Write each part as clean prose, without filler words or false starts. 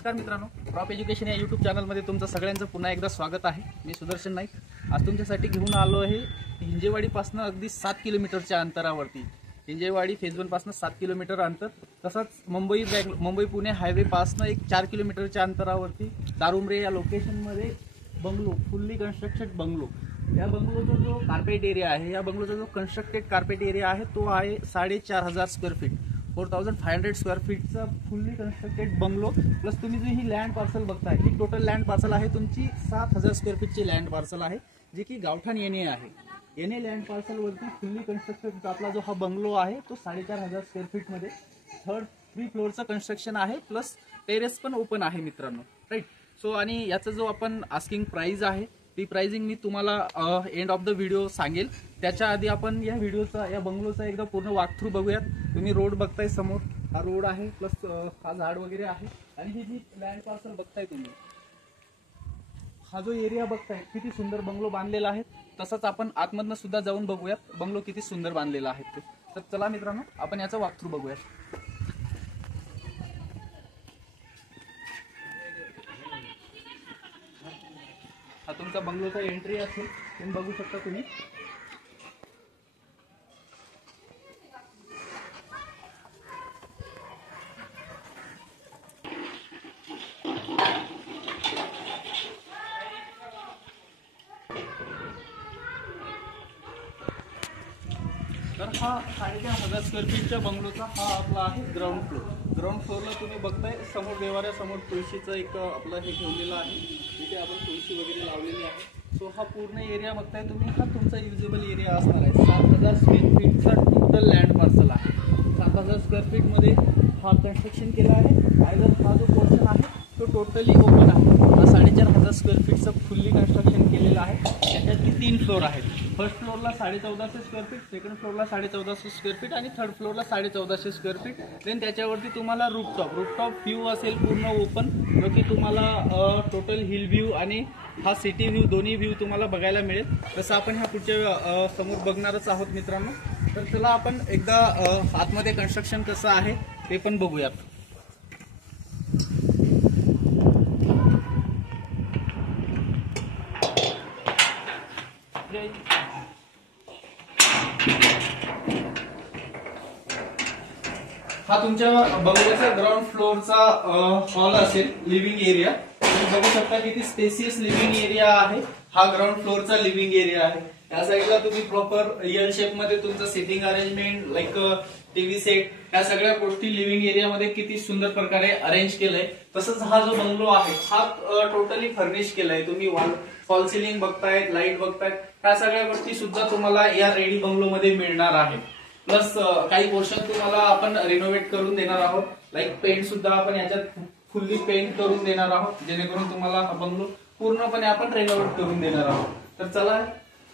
नमस्कार मित्रांनो, crop education या यूट्यूब चॅनलमध्ये तुमचं सगळ्यांचं पुन्हा एकदा स्वागत आहे। मी सुदर्शन नाईक आज तुमच्यासाठी घेऊन आलो आहे हिंजेवाडीपासून अगदी 7 किलोमीटरच्या अंतरावरती। हिंजेवाडी फेज 1 पासून 7 किलोमीटर अंतर, तसंच मुंबई पुणे हायवे पासून एक 4 किलोमीटरच्या अंतरावरती दारुमरे या लोकेशनमध्ये बंगलो, फुल्ली कन्स्ट्रक्टेड बंगलो। या बंगलोचा जो कार्पेट एरिया आहे, या बंगलोचा जो कन्स्ट्रक्टेड कार्पेट एरिया आहे तो आहे 4500 स्क्वेअर फीट, 4500 स्क्वेअर फीटचा फुल्ली कन्स्ट्रक्टेड बंगलो। प्लस तुम्ही जी ही लँड पार्सल बघताय, ही टोटल लँड पार्सल आहे तुमची 7000 स्क्वेअर फीटची लँड पार्सल आहे, जी की गावठाण येणे आहे। येणे लँड पार्सल वरती फुल्ली कन्स्ट्रक्टेड आपला जो हा बंगलो आहे तो 4500 स्क्वेअर फीट मध्ये 3 फ्लोअरचं कन्स्ट्रक्शन आहे, प्लस टेरेस पण ओपन आहे मित्रांनो, राईट। सो आणि याचा जो आपण आस्किंग प्राइस आहे ती प्राइसिंग मी तुम्हाला एंड ऑफ द व्हिडिओ सांगेल। त्याच्या आधी आपण या व्हिडिओचा, या बंगलोचा एकदा पूर्ण वॉकथ्रू बघूयात। तुम्ही रोड बघताय समोर, हा रोड आहे, प्लस हा झाड वगैरे आहे, आणि ही जी लँड पार्सल बघताय तुम्ही, हा जो एरिया बघताय किती सुंदर बंगलो बांधलेला आहे। तसंच आपण आतमधनं सुद्धा जाऊन बघूयात बंगलो किती सुंदर बांधलेला आहे ते। तर चला मित्रांनो, आपण याचा वॉकथ्रू बघूयात। हा तुमचा बंगलोचा एंट्री असेल, तुम्ही बघू शकता तुम्ही। तर हा 4500 स्क्वेअर फीटच्या बंगलोचा हा आपला आहे ग्राउंड फ्लोर। ग्राउंड फ्लोरला तुम्ही बघताय समोर देवाऱ्यासमोर तुळशीचं एक आपलं हे ठेवलेलं आहे, इथे आपण तुळशी वगैरे लावलेली आहे। सो हा पूर्ण एरिया बघताय तुम्ही, हा तुमचा युजेबल एरिया असणार आहे। 7000 स्क्वेअर फीटचा टोटल लँड पार्सल आहे। 7000 स्क्वेअर फीटमध्ये हा कन्स्ट्रक्शन केला आहे। आयदर हा जो पोर्शन आहे तो टोटली ओपन आहे। हा 4500 स्क्वेअर फीटचं फुल्ली कन्स्ट्रक्शन केलेलं आहे। त्याच्यातली 3 फ्लोर आहेत। फर्स्ट फ्लोरला 1450 स्क्वेअर फीट, सेकंड फ्लोरला 1450 स्क्वेअर फीट, आणि थर्ड फ्लोरला 1450 स्क्वेअर फीट। देन त्याच्यावरती तुम्हाला रूफटॉप व्ह्यू असेल पूर्ण ओपन, जो की तुम्हाला टोटल हिल व्ह्यू आणि हा सिटी व्ह्यू, दोन्ही व्ह्यू तुम्हाला बघायला मिळेल। तसं आपण ह्या पुढच्या समोर बघणारच आहोत मित्रांनो। तर चला आपण एकदा आतमध्ये कन्स्ट्रक्शन कसं आहे ते पण बघूयात। हा तुमच्या बंगल्याचा ग्राउंड फ्लोअरचा हॉल असेल, लिव्हिंग एरिया। तुम्ही बघू शकता किती स्पेसियस लिव्हिंग एरिया आहे। हा ग्राउंड फ्लोअरचा लिव्हिंग एरिया आहे। या साईडला तुम्ही प्रॉपर एल शेप मध्ये तुमचं sitting arrangement, like TV set, या सगळ्या गोष्टी लिव्हिंग एरियामध्ये किती सुंदर प्रकारे अरेंज केलंय। तसंच हा जो बंगलो आहे हा टोटली फर्निश केलाय। तुम्ही फॉल सिलिंग बघताय, लाईट बघताय, ह्या सगळ्या गोष्टी सुद्धा तुम्हाला या रेडी बंगलो मध्ये मिळणार आहे। प्लस काही पोर्शन तुम्हाला आपण रिनोव्हेट करून देणार आहोत, लाईक पेंट सुद्धा आपण याच्यात फुल्ली पेंट करून देणार आहोत, जेणेकरून तुम्हाला हा बंगलो पूर्णपणे आपण रिनोव्हेट करून देणार आहोत। तर चला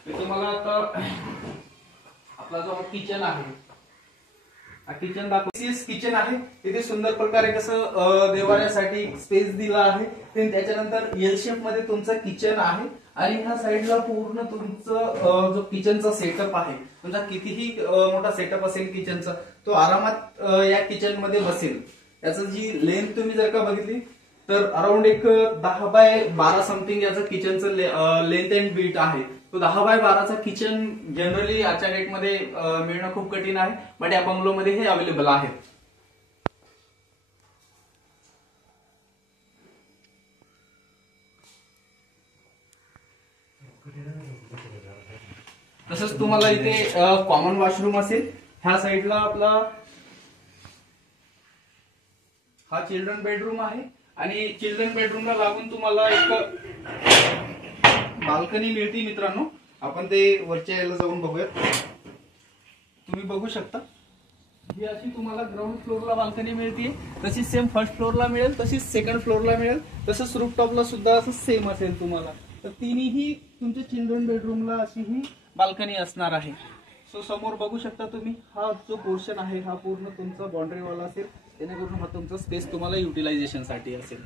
मी तुम्हाला आता आपला जो किचन आहे, हा किचन दाखवतो। किचन आहे, तिथे सुंदर प्रकारे कसं देवाऱ्यासाठी स्पेस दिला आहे। त्याच्यानंतर एल शेप मध्ये तुमचं किचन आहे, आणि ह्या साईडला पूर्ण तुमचं जो किचनचा सेटअप आहे, तुमचा कितीही मोठा सेटअप असेल किचनचा, तो आरामात या किचन मध्ये बसेल। याचं जी लेंथ तुम्ही जर का बघितली तर अराउंड एक 10 बाय 12 समथिंग याचं किचनचं लेंथ अँड बीट आहे। तो 10 बाय 12चा किचन जनरली आजच्या डेटमध्ये मिळणं खूप कठीण आहे, बट या बंगलोमध्ये हे अवेलेबल आहे। तसंच तुम्हाला इथे कॉमन वॉशरूम असेल। ह्या साईडला आपला हा चिल्ड्रन बेडरूम आहे, आणि चिल्ड्रन बेडरूमला लागून तुम्हाला एक बाल्कनी मिळते मित्रांनो। आपण ते वरच्या याला जाऊन बघूयात। तुम्ही बघू शकता ही अशी तुम्हाला ग्राउंड फ्लोअरला बाल्कनी मिळते, तशीच सेम फर्स्ट फ्लोअरला मिळेल, तशीच सेकंड फ्लोअरला मिळेल, तसंच रूफटॉपला सुद्धा असं सेम असेल तुम्हाला। तर तिन्ही तुमच्या चिल्ड्रन बेडरूमला अशी ही बाल्कनी असणार आहे। सो समोर बघू शकता तुम्ही, हा जो पोर्शन आहे हा पूर्ण तुमचा बाउंड्री वाला असेल, जेणेकरून हा तुमचा स्पेस तुम्हाला युटिलायझेशन साठी असेल।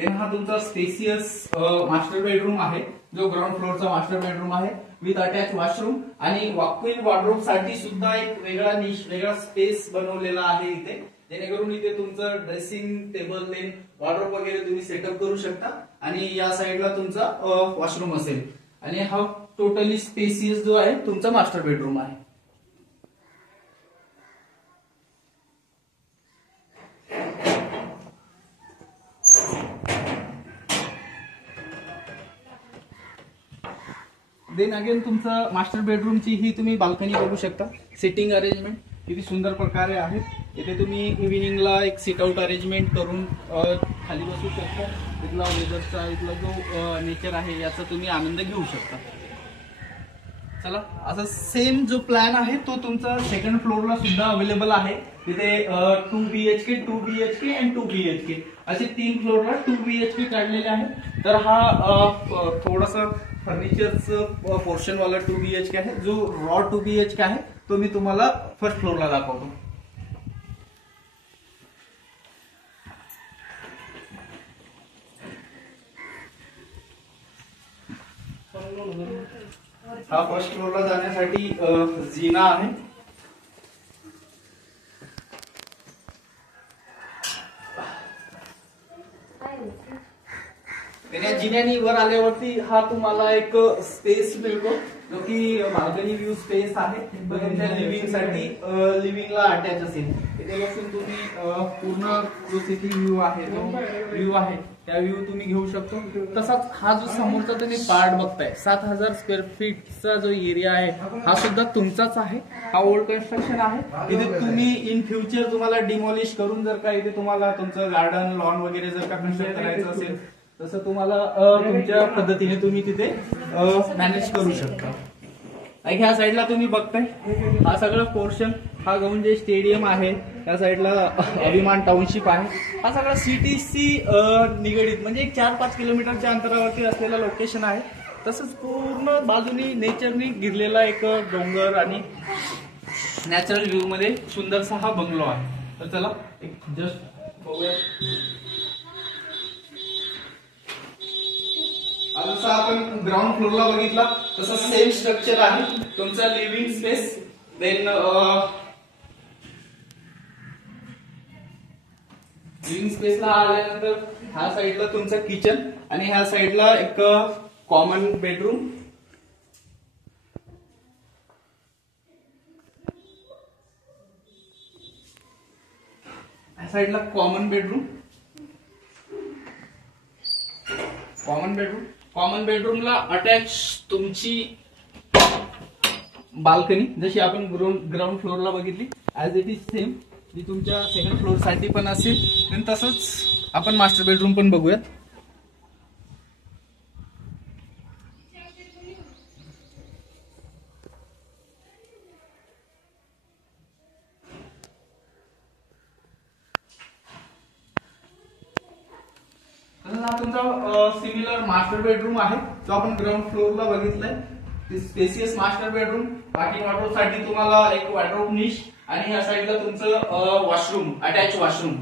देन हा तुमचा स्पेसियस मास्टर बेडरूम आहे, जो ग्राउंड फ्लोअरचा मास्टर बेडरूम आहे विथ अटॅच वॉशरूम आणि वॉक-इन वॉर्डरोब साठी सुद्धा एक वेगळा निश, वेगळा स्पेस बनवलेला आहे इथे, जेणेकरून इथे तुमचं ड्रेसिंग टेबल देन वॉर्डरोब वगैरे तुम्ही सेटअप करू शकता आणि या साईडला तुमचा वॉशरूम असेल आणि हा टोटली स्पेसियस जो आहे तुमचा मास्टर बेडरूम आहे. देन अगेन तुमचं मास्टर बेडरूमची ही तुम्ही बाल्कनी बघू शकता. सिटिंग अरेंजमेंट किती सुंदर प्रकारे आहे. इथे तुम्ही इव्हिनिंगला एक सिट आउट अरेंजमेंट करून खाली बसू शकता. इथला वेदरचा, इथला जो नेचर आहे याचा तुम्ही आनंद घेऊ शकता. चला, असा सेम जो प्लॅन आहे तो तुमचा सेकंड फ्लोअरला सुद्धा अवेलेबल आहे. तिथे 2 BHK, 2 BHK अँड 2 BHK असे 3 फ्लोअरला 2 BHK काढलेले आहे. तर हा थोडासा फर्निचरचं पोर्शन वाला 2 BHK आहे. जो रॉ 2 BHK आहे तो मी तुम्हाला फर्स्ट फ्लोअरला दाखवतो. हा फर्स्ट फ्लोअरला जाण्यासाठी जिना आहे. या जिन्यानी वर आल्यावरती हा तुम्हाला एक स्पेस मिळतो, जो की बाल्कनी व्ह्यू स्पेस आहे. तुमच्या लिव्हिंग साठी लिव्हिंगला अटॅच असेल. इथे बसून तुम्ही पूर्ण जो सिटी व्ह्यू आहे, जो व्ह्यू आहे त्या व्ह्यू तुम्ही घेऊ शकतो. तसाच हा जो समोरचा तुम्ही पार्ट बघताय 7000 स्क्वेअर फीटचा जो एरिया आहे हा सुद्धा तुमचाच आहे. हा ओल्ड कन्स्ट्रक्शन आहे. इथे तुम्ही इन फ्युचर तुम्हाला डिमॉलिश करून जर का इथे तुम्हाला तुमचं गार्डन लॉन वगैरे जर का कन्स्ट्रक्ट करायचं असेल तसं तुम्हाला तुमच्या पद्धतीने तुम्ही तिथे मॅनेज करू शकता. ह्या साईडला तुम्ही बघताय हा सगळं पोर्शन, हा गौंजे स्टेडियम आहे. त्या साईडला अभिमान टाउनशिप आहे. हा सगळा सिटीशी निगडीत, म्हणजे एक 4-5 किलोमीटरच्या अंतरावरती असलेला लोकेशन आहे. तसंच पूर्ण बाजूनी नेचरनी गिरलेला एक डोंगर आणि नॅचरल व्ह्यू मध्ये सुंदरसा हा बंगलो आहे. तर चला एक जस्ट बघूया. जसं आपण ग्राउंड फ्लोअरला बघितला तसं सेम स्ट्रक्चर आहे. तुमचा लिव्हिंग स्पेस, देन लिव्हिंग स्पेसला आल्यानंतर ह्या साईडला तुमचं किचन आणि ह्या साईडला एक कॉमन बेडरूम. ह्या साईडला कॉमन बेडरूम. कॉमन बेडरूमला अटॅच तुमची बाल्कनी, जशी आपण ग्राउंड फ्लोअरला बघितली ऍज इट इज सेम, जी तुमच्या सेकंड फ्लोअर साठी पण असेल. तसंच आपण मास्टर बेडरूम पण बघूयात. हा तुमचा सिमिलर मास्टर बेडरूम आहे, जो आपण ग्राउंड फ्लोअरला बघितलाय. Spacious master bedroom. बाकी वॉर्डरोब साठी तुम्हाला एक वॉर्डरोब निश आणि या साईडला तुमचं वॉशरूम, अटॅच वॉशरूम.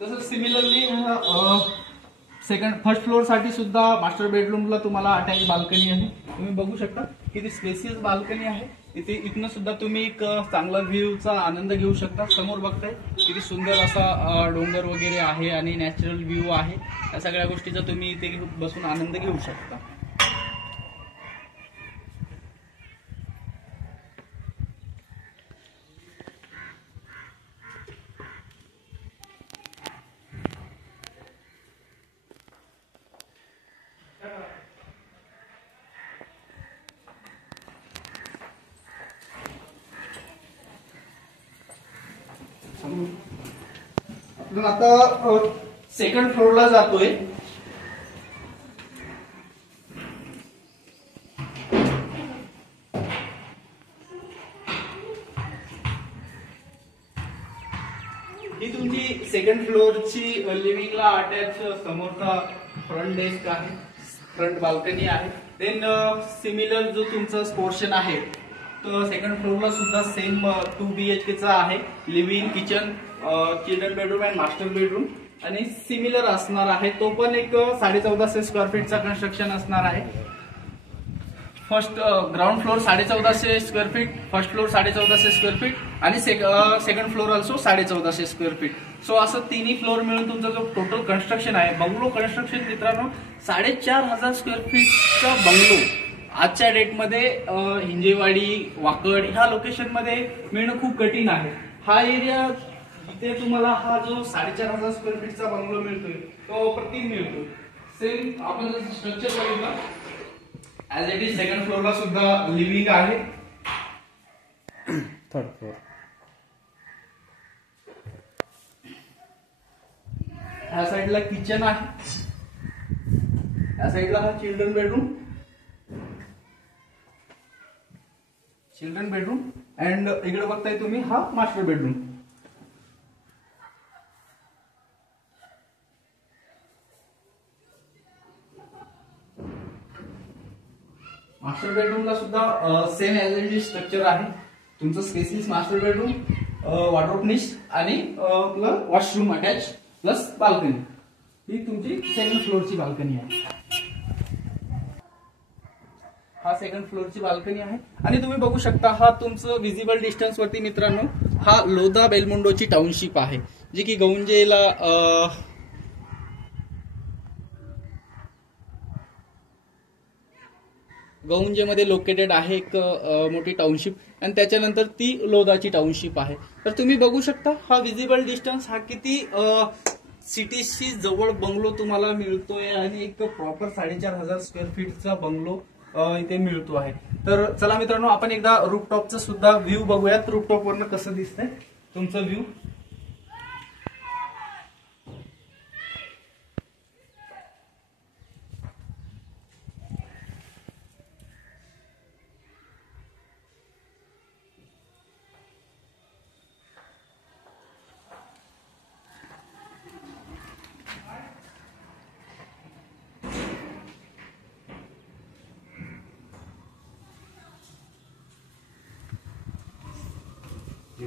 तसंच सिमिलरली फर्स्ट फ्लोअर साठी सुद्धा मास्टर बेडरूमला तुम्हाला अटॅच बाल्कनी आहे. तुम्ही बघू शकता किती स्पेसियस बाल्कनी आहे. इथे इथनं सुद्धा तुम्ही एक चांगला व्ह्यूचा आनंद घेऊ शकता. समोर बघताय किती सुंदर असा डोंगर वगैरे आहे आणि नॅचरल व्ह्यू आहे. या सगळ्या गोष्टीचा तुम्ही इथे बसून आनंद घेऊ शकता. आता सेकंड फ्लोअरला जातोय. ही तुमची सेकंड फ्लोअरची लिव्हिंगला अटॅच समोरचा फ्रंट डेस्क आहे, फ्रंट बाल्कनी आहे. देन सिमिलर जो तुमचा पोर्शन आहे तो सेकंड फ्लोअरला सुद्धा सेम 2 BHK चा आहे. Living, kitchen, children bedroom and master bedroom आणि सिमिलर असणार आहे. तो पण एक 1450 स्क्वेअर फीटचा कन्स्ट्रक्शन असणार आहे. First ground floor 1450 square feet, first floor 1450 square feet आणि second floor also 1450 square feet. So असं तिन्ही फ्लोर मिळून तुमचा जो टोटल कन्स्ट्रक्शन आहे बंगलो कन्स्ट्रक्शन मित्रांनो 4500 स्क्वेअर फीटचा बंगलो आजच्या डेटमध्ये हिंजेवाडी, वाकड ह्या लोकेशन मध्ये मिळणं खूप कठीण आहे. हा एरिया इथे तुम्हाला हा जो 4500 स्क्वेअर फीटचा बंगलो मिळतोय तो अप्रतिम मिळतो. सेम आपण जर स्ट्रक्चर बघितलं ऍज इट इज सेकंड फ्लोअरला सुद्धा लिव्हिंग आहे. थर्ड फ्लोअर ह्या साईडला किचन आहे, ह्या साईडला हा चिल्ड्रन बेडरूम अँड इकडे बघताय तुम्ही हा मास्टर बेडरूम. मास्टर बेडरूमला सुद्धा same as it is structure आहे. तुमचं स्पेसिस मास्टर बेडरूम, वॉर्डरोब निश आणि वॉशरूम अटॅच प्लस बाल्कनी. ही तुमची सेकंड फ्लोअरची बाल्कनी आहे. हा सेकंड फ्लोअरची बाल्कनी आहे आणि तुम्ही बघू शकता हा तुमचं विजिबल डिस्टन्स वरती मित्रांनो हा लोधा बेलमुंडोची टाउनशिप आहे जी की गौंजेमध्ये लोकेटेड आहे एक मोठी टाउनशिप आणि त्याच्यानंतर ती लोधाची टाउनशिप आहे. तर तुम्ही बघू शकता हा विजिबल डिस्टन्स हा किती सिटीशी जवळ बंगलो तुम्हाला मिळतोय आणि एक प्रॉपर 4500 स्क्वेअर फीटचा बंगलो इथे मिळतो आहे. तर चला मित्रांनो आपण एकदा रूफटॉपचा सुद्धा व्ह्यू बघूयात. रूफटॉप वरनं कसं दिसतंय तुमचं व्ह्यू.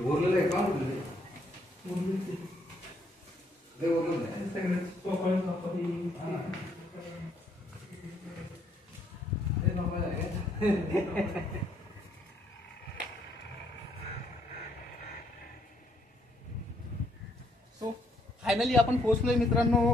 बोललेलं आहे का सो फायनली आपण पोहोचलोय मित्रांनो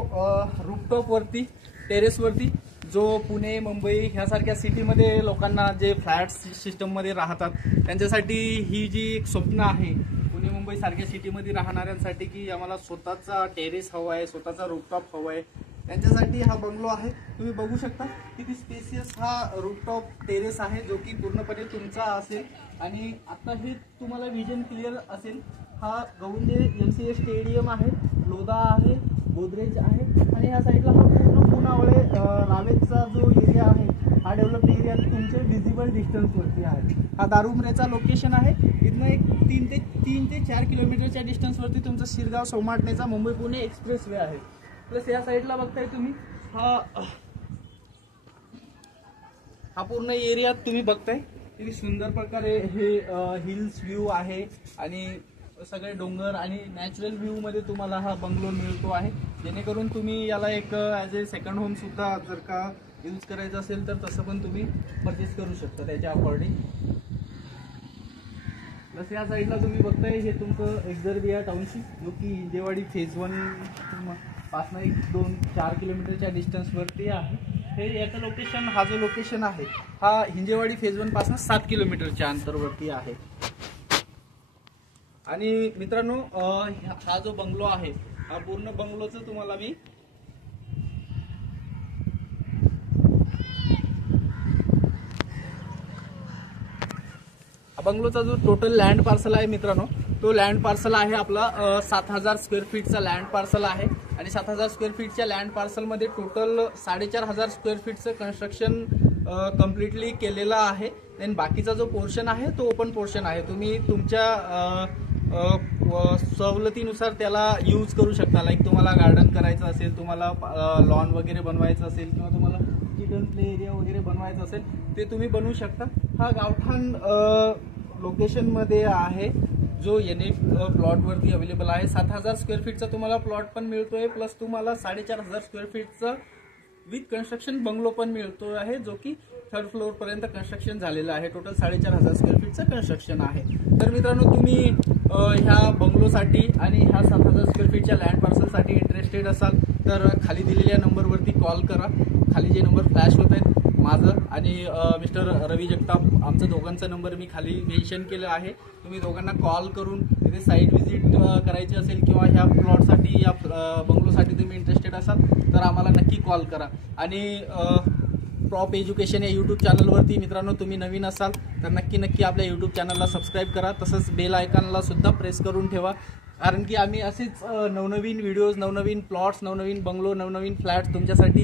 रूफटॉप वरती, टेरेस वरती. जो पुणे, मुंबई ह्यासारख्या सिटीमध्ये लोकांना जे फ्लॅट सिस्टम मध्ये राहतात त्यांच्यासाठी ही जी एक स्वप्न आहे पुणे मुंबई सारख्या सिटीमध्ये राहणाऱ्यांसाठी की आम्हाला स्वतःचा टेरेस हवा आहे, स्वतःचा रूफटॉप हवा आहे, त्यांच्यासाठी हा बंगलो आहे. तुम्ही बघू शकता किती स्पेसियस हा रूफटॉप टेरेस आहे जो की पूर्णपणे तुमचा असेल. आणि आता हे तुम्हाला विजन क्लिअर असेल. हा गौंजे MCA स्टेडियम आहे, लोधा आहे, गोदरेज आहे आणि ह्या साईडला हा पूर्ण पुनावळे रावेतचा जो एरिया आहे हा डेव्हलप्ड एरिया तुमच्या विजिबल डिस्टन्स वरती आहे. हा दारुमरेचा लोकेशन आहे. इथनं एक 3 ते 4 किलोमीटरच्या डिस्टन्स वरती तुमचा शिरगाव सोमाटणेचा मुंबई पुणे एक्सप्रेस वे आहे. प्लस या साईडला बघताय तुम्ही हा पूर्ण एरिया तुम्ही बघताय किती सुंदर प्रकारे हे हिल्स व्ह्यू आहे आणि सगळे डोंगर आणि नॅचरल व्ह्यू मध्ये तुम्हाला हा बंगलो मिळतो आहे. जेणेकरून तुम्ही याला एक ॲज ए सेकंड होम सुद्धा जर का यूज करायचं असेल तर तसं पण तुम्ही परचेस करू शकता त्याच्या अकॉर्डिंग. प्लस या साईडला तुम्ही बघताय हे तुमचं एक्झरबिया टाउनशिप जो की हिंजेवाडी फेज 1 पासून 1-2-4 किलोमीटरच्या डिस्टन्सवरती आहे. हे याचं लोकेशन, हा जो लोकेशन आहे हा हिंजेवाडी फेज 1 पासून 7 किलोमीटरच्या अंतरावरती आहे. आणि मित्रांनो हा जो बंगलो आहे हा पूर्ण बंगलोचं तुम्हाला मी बंगलोचा जो टोटल लँड पार्सल आहे मित्रांनो तो लँड पार्सल आहे आपला 7000 स्क्वेअर फीटचा लँड पार्सल आहे. आणि 7000 स्क्वेअर फीटच्या लँड पार्सलमध्ये टोटल 4500 स्क्वेअर फीटचं कन्स्ट्रक्शन कम्प्लिटली केलेलं आहे. देन बाकीचा जो पोर्शन आहे तो ओपन पोर्शन आहे. तुम्ही तुमच्या सवलतीनुसार त्याला यूज करू शकता. लाईक तुम्हाला गार्डन करायचं असेल, तुम्हाला लॉन वगैरे बनवायचं असेल किंवा तुम्हाला चिल्ड्रन प्ले एरिया वगैरे बनवायचं असेल ते तुम्ही बनवू शकता. हा गावठाण लोकेशनमध्ये आहे जो प्लॉटवरती अवेलेबल आहे. 7,000 स्क्वेअर फीटचा तुम्हाला प्लॉट पण मिळतोय, प्लस तुम्हाला 4,500 स्क्वेअर फीटचा विथ कन्स्ट्रक्शन बंगलो पण मिळतो आहे, जो की 3rd फ्लोअर पर्यंत कन्स्ट्रक्शन झालेलं आहे. टोटल 4,500 स्क्वेअर फीटचं कन्स्ट्रक्शन आहे. तर मित्रांनो, तुम्ही ह्या बंगलोसाठी आणि ह्या 7,000 स्क्वेअर फीटच्या लँड पार्सलसाठी इंटरेस्टेड असाल तर खाली दिलेल्या नंबरवरती कॉल करा. खाली जे नंबर फ्लॅश होत आहेत माझं आणि मिस्टर रवी जगताप, आमचं दोघांचा नंबर मी खाली मेन्शन केलं आहे. तुम्ही दोघांना कॉल करून तिथे साईट व्हिजिट करायची असेल किंवा ह्या प्लॉटसाठी या बंगलोसाठी तुम्ही इंटरेस्टेड असाल तर आम्हाला नक्की कॉल करा. आणि प्रॉप एज्युकेशन या यूट्यूब चॅनलवरती मित्रांनो तुम्ही नवीन असाल तर नक्की आपल्या यूट्यूब चॅनलला सबस्क्राईब करा. तसंच बेल आयकॉनला सुद्धा प्रेस करून ठेवा, कारण की आम्ही असेच नवनवीन व्हिडिओज, नवनवीन प्लॉट्स, नवनवीन बंगलो, नवनवीन फ्लॅट्स तुमच्यासाठी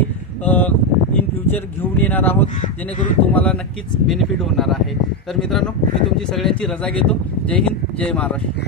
इन फ्युचर घेऊन येणार आहोत, जेणेकरून तुम्हाला नक्कीच बेनिफिट होणार आहे. तर मित्रांनो, मी तुमची सगळ्यांची रजा घेतो. जय हिंद, जय महाराष्ट्र.